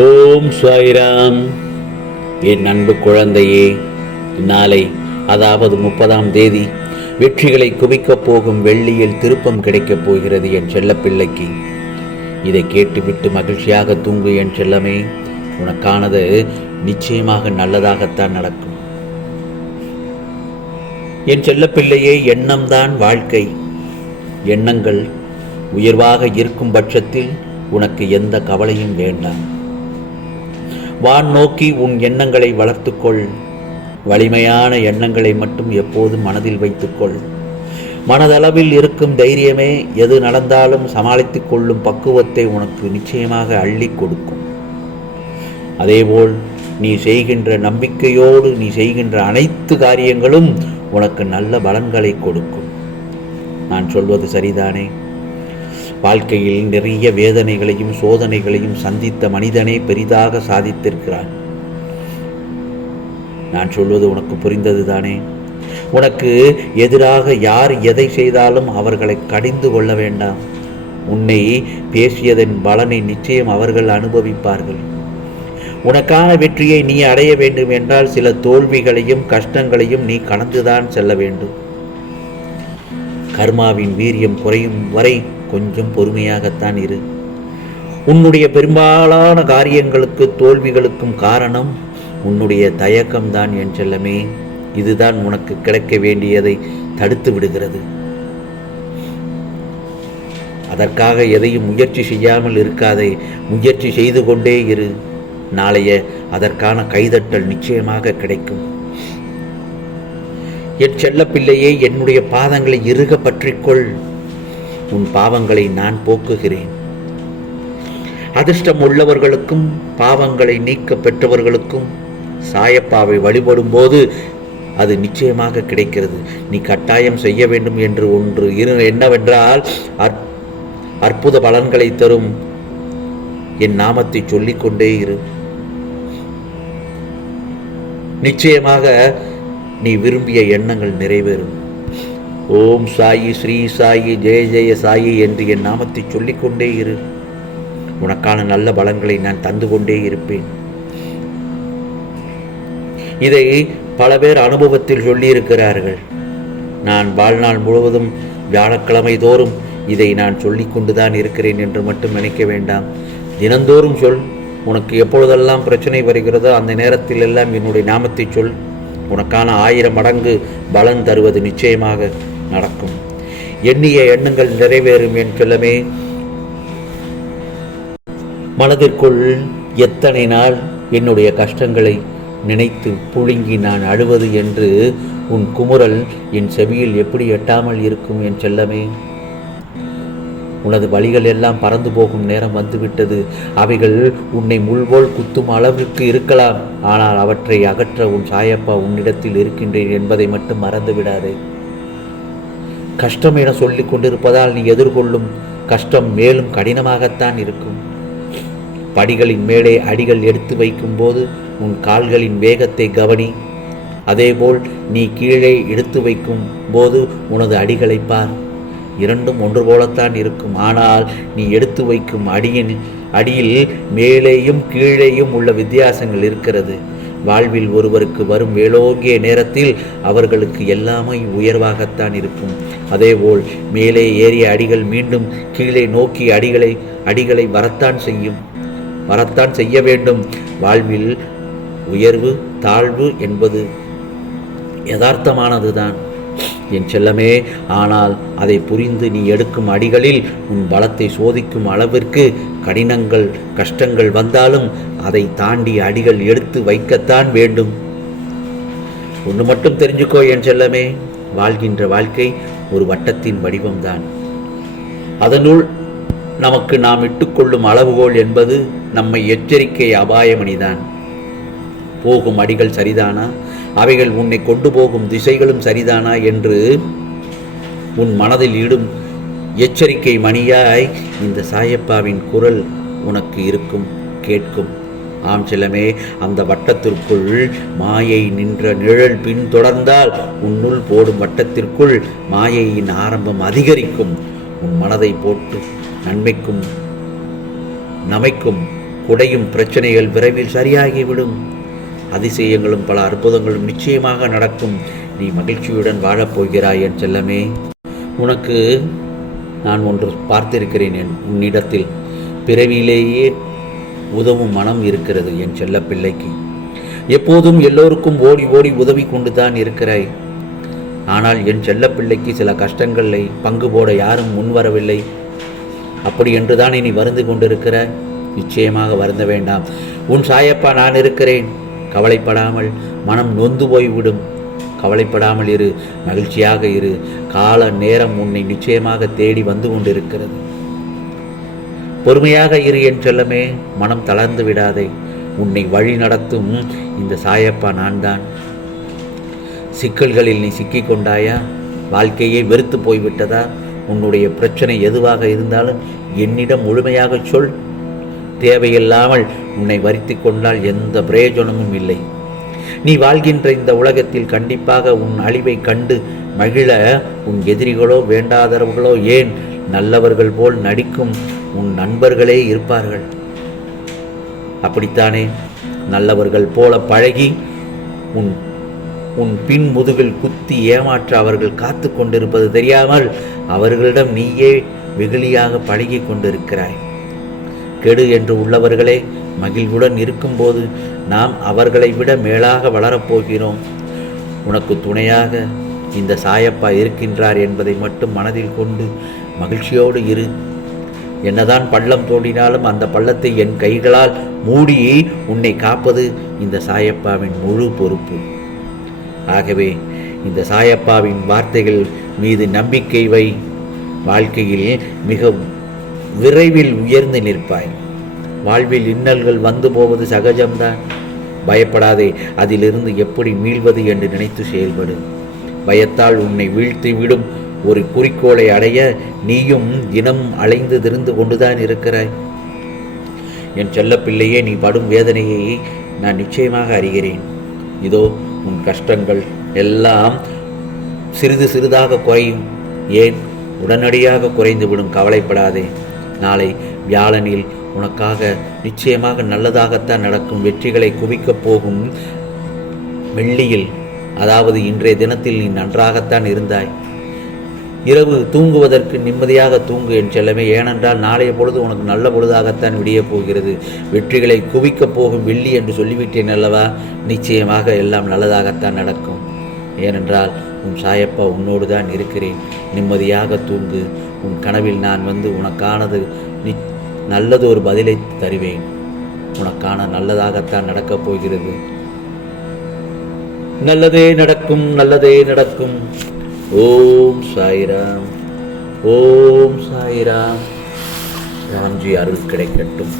ஓம் சாய்ராம். என் அன்பு குழந்தையே நாளை அதாவது முப்பதாம் தேதி வெற்றிகளை குவிக்கப் போகும் வெள்ளியில் திருப்பம் கிடைக்கப் போகிறது என் செல்லப்பிள்ளைக்கு. இதை கேட்டுவிட்டு மகிழ்ச்சியாக தூங்கு என் செல்லமே. உனக்கானது நிச்சயமாக நல்லதாகத்தான் நடக்கும். என் செல்லப்பிள்ளையே எண்ணம்தான் வாழ்க்கை. எண்ணங்கள் உயர்வாக இருக்கும் பட்சத்தில் உனக்கு எந்த கவலையும் வேண்டாம். வான் நோக்கி உன் எண்ணங்களை வளர்த்துக்கொள். வலிமையான எண்ணங்களை மட்டும் எப்போதும் மனதில் வைத்துக்கொள். மனதளவில் இருக்கும் தைரியமே எது நடந்தாலும் சமாளித்துக் கொள்ளும் பக்குவத்தை உனக்கு நிச்சயமாக அள்ளி கொடுக்கும். அதேபோல் நீ செய்கின்ற நம்பிக்கையோடு நீ செய்கின்ற அனைத்து காரியங்களும் உனக்கு நல்ல பலன்களை கொடுக்கும். நான் சொல்வது சரிதானே? வாழ்க்கையில் நிறைய வேதனைகளையும் சோதனைகளையும் சந்தித்த மனிதனே பெரிதாக சாதித்திருக்கிறான். நான் சொல்வது உனக்கு புரிந்தது தானே? உனக்கு எதிராக யார் எதை செய்தாலும் அவர்களை கடிந்து கொள்ள வேண்டாம். உன்னை பேசியதன் பலனை நிச்சயம் அவர்கள் அனுபவிப்பார்கள். உனக்கான வெற்றியை நீ அடைய வேண்டும் என்றால் சில தோல்விகளையும் கஷ்டங்களையும் நீ கடந்துதான் செல்ல வேண்டும். கர்மாவின் வீரியம் குறையும் வரை கொஞ்சம் பொறுமையாகத்தான் இரு. உன்னுடைய பெரும்பாலான காரியங்களுக்கு தோல்விகளுக்கும் காரணம் உன்னுடைய தயக்கம்தான் என் செல்லமே. இதுதான் உனக்கு கிடைக்க வேண்டியதை தடுத்து விடுகிறது. அதற்காக எதையும் முயற்சி செய்யாமல் இருக்காதே. முயற்சி செய்து கொண்டே இரு. நாளைய அதற்கான கைதட்டல் நிச்சயமாக கிடைக்கும். என் செல்லப்பிள்ளையே என்னுடைய பாதங்களை இறுக பற்றிக்கொள் உன் பாவங்களை நான் போக்குகிறேன். அதிர்ஷ்டம் உள்ளவர்களுக்கும் பாவங்களை நீக்க பெற்றவர்களுக்கும் சாயப்பாவை வழிபடும் போது அது நிச்சயமாக கிடைக்கிறது. நீ கட்டாயம் செய்ய வேண்டும் என்று ஒன்று இரு என்னவென்றால் அற்- அற்புத பலன்களை தரும். என் நாமத்தை சொல்லிக்கொண்டே இரு. நிச்சயமாக நீ விரும்பிய எண்ணங்கள் நிறைவேறும். ஓம் சாயி ஸ்ரீ சாயி ஜெய ஜெய சாயி என்று என் நாமத்தை சொல்லிக்கொண்டே இரு. உனக்கான நல்ல பலன்களை நான் தந்து கொண்டே இருப்பேன். இதை பல பேர் அனுபவத்தில் சொல்லியிருக்கிறார்கள். நான் வாழ்நாள் முழுவதும் வியாழக்கிழமை தோறும் இதை நான் சொல்லிக்கொண்டுதான் இருக்கிறேன் என்று மட்டும் நினைக்க வேண்டாம். தினந்தோறும் சொல். உனக்கு எப்பொழுதெல்லாம் பிரச்சனை வருகிறதோ அந்த நேரத்தில் எல்லாம் என்னுடைய நாமத்தை சொல். உனக்கான ஆயிரம் மடங்கு பலன் தருவது நிச்சயமாக நடக்கும். எண்ணிய எண்ணங்கள் நிறைவேறும் என் செல்லமே. மனதிற்குள் எத்தனை நாள் என்னுடைய கஷ்டங்களை நினைத்து புழுங்கி நான் அழுவது என்று உன் குமுறல் என் செவியில் எப்படி எட்டாமல் இருக்கும் என் செல்லமே. உனது வழிகள் எல்லாம் பறந்து போகும் நேரம் வந்துவிட்டது. அவைகள் உன்னை முள்போல் குத்தும் அளவிற்கு இருக்கலாம். ஆனால் அவற்றை அகற்ற உன் சாயப்பா உன்னிடத்தில் இருக்கின்றேன் என்பதை மட்டும் மறந்து விடாதே கஷ்டம் என சொல்லிக் கொண்டிருப்பதால் நீ எதிர்கொள்ளும் கஷ்டம் மேலும் கடினமாகத்தான் இருக்கும். படிகளின் மேலே அடிகள் எடுத்து வைக்கும்போது உன் கால்களின் வேகத்தை கவனி. அதேபோல் நீ கீழே எடுத்து வைக்கும் போது உனது அடிகளை பார். இரண்டும் ஒன்று போலத்தான் இருக்கும். ஆனால் நீ எடுத்து வைக்கும் அடியின் அடியில் மேலேயும் கீழேயும் உள்ள வித்தியாசங்கள் இருக்கிறது. வாழ்வில் ஒருவருக்கு வரும் வேலோங்கிய நேரத்தில் அவர்களுக்கு எல்லாமே உயர்வாகத்தான் இருக்கும். அதேபோல் மேலே ஏறிய அடிகள் மீண்டும் கீழே நோக்கி அடிகளை அடிகளை வரத்தான் செய்யும். வரத்தான் செய்ய வேண்டும். வாழ்வில் உயர்வு தாழ்வு என்பது யதார்த்தமானதுதான். என் செல்லமே ஆனால் அதை புரிந்து நீ எடுக்கும் அடிகளில் உன் பலத்தை சோதிக்கும் அளவிற்கு கடினங்கள் கஷ்டங்கள் வந்தாலும் அதை தாண்டி அடிகள் எடுத்து வைக்கத்தான் வேண்டும். ஒன்று மட்டும் தெரிஞ்சுக்கோ என் செல்லமே. வாழ்கின்ற வாழ்க்கை ஒரு வட்டத்தின் வடிவம்தான். அதனுள் நமக்கு நாம் இட்டுக்கொள்ளும் அளவுகோல் என்பது நம்மை எச்சரிக்கை அபாயமணிதான். போகும் அடிகள் சரிதானா? அவைகள் உன்னை கொண்டு போகும் திசைகளும் சரிதானா என்று உன் மனதில் இடும் எச்சரிக்கை மணியாய் இந்த சாயப்பாவின் குரல் உனக்கு இருக்கும் கேட்கும். ஆம் செல்லமே அந்த வட்டத்திற்குள் மாயை நின்ற நிழல் பின்தொடர்ந்தால் உன்னுள் போடும் வட்டத்திற்குள் மாயையின் ஆரம்பம் அதிகரிக்கும். உன் மனதை போட்டு நன்மைக்கும் நமைக்கும் குடையும் பிரச்சனைகள் விரைவில் சரியாகிவிடும். அதிசயங்களும் பல அற்புதங்களும் நிச்சயமாக நடக்கும். நீ மகிழ்ச்சியுடன் வாழப்போகிறாய் என் செல்லமே. உனக்கு நான் ஒன்று பார்த்திருக்கிறேன் என் உன்னிடத்தில். பிறவியிலேயே உதவும் மனம் இருக்கிறது என் செல்ல பிள்ளைக்கு எப்போதும் எல்லோருக்கும் ஓடி ஓடி உதவி கொண்டு தான் இருக்கிறாய். ஆனால் என் செல்ல பிள்ளைக்கு சில கஷ்டங்களை பங்கு போட யாரும் முன்வரவில்லை அப்படி என்றுதான் இனி வருந்து கொண்டிருக்கிற நிச்சயமாக வருந்த வேண்டாம். உன் சாயப்பா நான் இருக்கிறேன். கவலைப்படாமல் மனம் நொந்து போய்விடும். கவலைப்படாமல் இரு மகிழ்ச்சியாக இரு. கால நேரம் உன்னை நிச்சயமாக தேடி வந்து கொண்டிருக்கிறது. பொறுமையாக இரு என் செல்லமே மனம் தளர்ந்து விடாதே. உன்னை வழி நடத்தும் இந்த சாயப்பா நான் தான் சிக்கல்களில் நீ சிக்கிக் கொண்டாயா? வாழ்க்கையே வெறுத்து போய்விட்டதா? உன்னுடைய பிரச்சனை எதுவாக இருந்தாலும் என்னிடம் முழுமையாக சொல். தேவையில்லாமல் உன்னை வருத்தி கொண்டால் எந்த பிரயோஜனமும் இல்லை. நீ வாழ்கின்ற இந்த உலகத்தில் கண்டிப்பாக உன் அழிவை கண்டு மகிழ. உன் எதிரிகளோ வேண்டாதவர்களோ ஏன் நல்லவர்கள் போல் நடிக்கும் உன் நண்பர்களே இருப்பார்கள். அப்படித்தானே? நல்லவர்கள் போல பழகி உன் உன் பின் முதுகில் குத்தி ஏமாற்ற அவர்கள் காத்து கொண்டிருப்பது தெரியாமல் அவர்களிடம் நீயே வெகுளியாக பழகி கொண்டிருக்கிறாய். கெடு என்று உள்ளவர்களே மகிழ்வுடன் இருக்கும்போது நாம் அவர்களை விட மேலாக வளரப்போகிறோம் உனக்கு துணையாக இந்த சாயப்பா இருக்கின்றார் என்பதை மட்டும் மனதில் கொண்டு மகிழ்ச்சியோடு இரு. என்னதான் பள்ளம் தோண்டினாலும் அந்த பள்ளத்தை என் கைகளால் மூடி உன்னை காப்பது இந்த சாயப்பாவின் முழு பொறுப்பு. ஆகவே இந்த சாயப்பாவின் வார்த்தைகள் மீது நம்பிக்கை வை. வாழ்க்கையில் மிக விரைவில் உயர்ந்து நிற்பாய். வாழ்வில் இன்னல்கள் வந்து போவது சகஜம்தான். பயப்படாதே அதிலிருந்து எப்படி மீள்வது என்று நினைத்து செயல்படு. பயத்தால் உன்னை வீழ்த்தி விடும் ஒரு குறிக்கோளை அடைய நீயும் தினம் அலைந்து திரிந்து கொண்டுதான் இருக்கிறாய். என் செல்லப்பிள்ளையே நீ படும் வேதனையை நான் நிச்சயமாக அறிகிறேன். இதோ உன் கஷ்டங்கள் எல்லாம் சிறிது சிறிதாக குறையும். ஏன்? உடனடியாக குறைந்துவிடும் கவலைப்படாதே. நாளை வியாழனில் உனக்காக நிச்சயமாக நல்லதாகத்தான் நடக்கும். வெற்றிகளை குவிக்கப் போகும் வெள்ளியில் அதாவது இன்றைய தினத்தில் நீ நன்றாகத்தான் இருந்தாய். இரவு தூங்குவதற்கு நிம்மதியாக தூங்கு என் செல்லமே ஏனென்றால் நாளைய பொழுது உனக்கு நல்ல பொழுதாகத்தான் விடியப் போகிறது. வெற்றிகளை குவிக்கப் போகும் வெள்ளி என்று சொல்லிவிட்டேன் அல்லவா? நிச்சயமாக எல்லாம் நல்லதாகத்தான் நடக்கும். ஏனென்றால் உன் சாயப்பா உன்னோடு தான் இருக்கிறேன். நிம்மதியாக தூங்கு. உன் கனவில் நான் வந்து உனக்கானது நி நல்லது ஒரு பதிலை தருவேன். உனக்கான நல்லதாகத்தான் நடக்கப் போகிறது. நல்லதே நடக்கும் நல்லதே நடக்கும். ஓம் சாய்ராம். ஓம் சாய்ராம். ராம்ஜி அருள் கிடைக்கட்டும்.